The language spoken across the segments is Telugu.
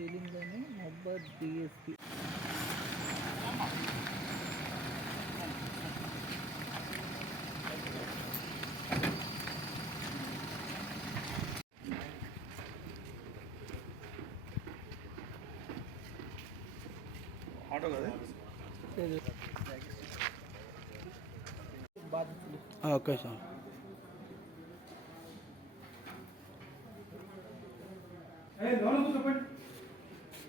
తెలంగాణ మొహబ్బత్ డిఎస్పి ఆటో కదా బాధితులు ఓకే సార్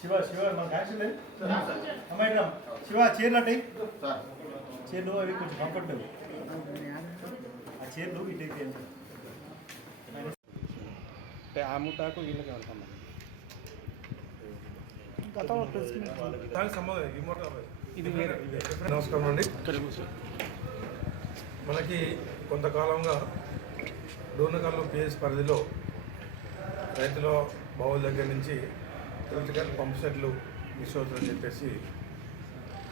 శివ శివ మనకు యాక్షన్ లేదు అమ్మాయి శివ చీరలు అంటే చీరలు అవి కొంచెం కంఫర్టబుల్. ఆ చీరలు ఇటు అంటే ఆ ముఠాకు వీళ్ళకి వెళ్తాం నమస్కారం అండి. మనకి కొంతకాలంగా డోనకల్లు పిఎస్ పరిధిలో రైతుల బావుల దగ్గర నుంచి పొలిటికల్ పంప్ సెట్లు మిస్ అవుతుందని చెప్పేసి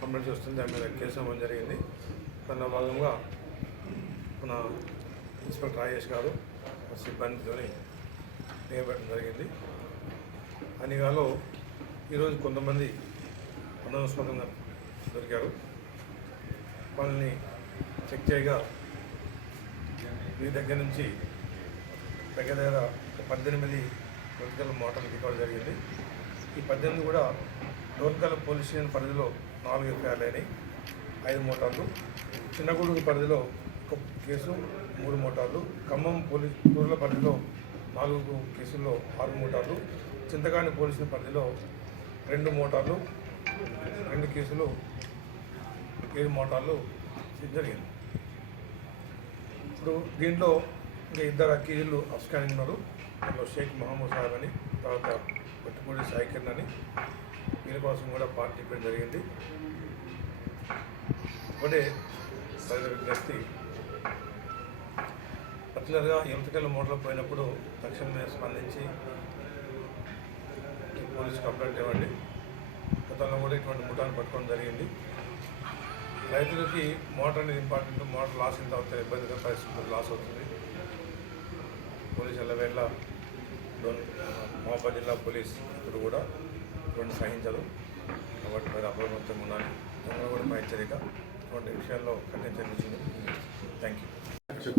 కంప్లైంట్ వస్తుంది దాని మీద కేసు అవ్వడం జరిగింది. దానిలో భాగంగా మన ఇన్స్పెక్టర్ రాజేష్ గారు సిబ్బందితో నిలబెట్టడం జరిగింది. అనిగాలో ఈరోజు కొంతమంది అనవసరంగా దొరికారు. వాళ్ళని చెక్ చేయగా మీ దగ్గర నుంచి దగ్గర దగ్గర ఒక పద్దెనిమిది పొలిటికల్ మోటార్లు రికార్డు జరిగింది. ఈ పద్దెనిమిది కూడా డోర్కల్ పోలీస్ స్టేషన్ పరిధిలో నాలుగు ఎఫ్ఐఆర్లు అయినాయి. ఐదు మోటార్లు చిన్నగూడూరు పరిధిలో ఒక కేసు మూడు మోటార్లు ఖమ్మం పోలీస్ ఊర్ల పరిధిలో నాలుగు కేసుల్లో ఆరు మోటార్లు చింతకాని పోలీసుల పరిధిలో రెండు మోటార్లు రెండు కేసులు ఏడు మోటార్లు జరిగింది. ఇప్పుడు దీంట్లో ఇంకా ఇద్దరు అక్కీజీలు అఫ్స్కానింగ్ ఉన్నారు అందులో షేక్ మహమ్మద్ సాహెబ్ అని తర్వాత పట్టుపూడి సాయికిరణ్ అని వీళ్ళ కోసం కూడా పార్టీ ఇవ్వడం జరిగింది. ఒకటే ప్రజల విజ్ఞప్తి. పర్టికులర్గా ఎంపికల మోటార్లు పోయినప్పుడు తక్షణమే స్పందించి పోలీసు కంప్లైంట్ ఇవ్వండి. గతంలో కూడా ఇటువంటి ముఠాన్ని పట్టుకోవడం జరిగింది. రైతులకి మోటార్ అనేది ఇంపార్టెంట్. మోటార్ లాస్ ఎంత అవుతుంది? ఇబ్బందిగా పరిస్థితులు లాస్ అవుతుంది. పోలీసు ఎల్లవేళ మహబూబా జిల్లా పోలీస్ ఇప్పుడు కూడా ఇటువంటి సహించదు. కాబట్టి మరి అప్రమత్తంగా ఉండాలి. దొంగలు కూడా మా హెచ్చరిక. ఇటువంటి విషయాల్లో కఠిన చర్య థ్యాంక్ యూ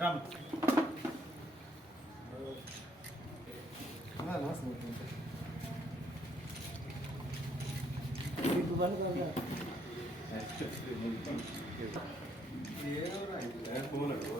రామ్ రామండి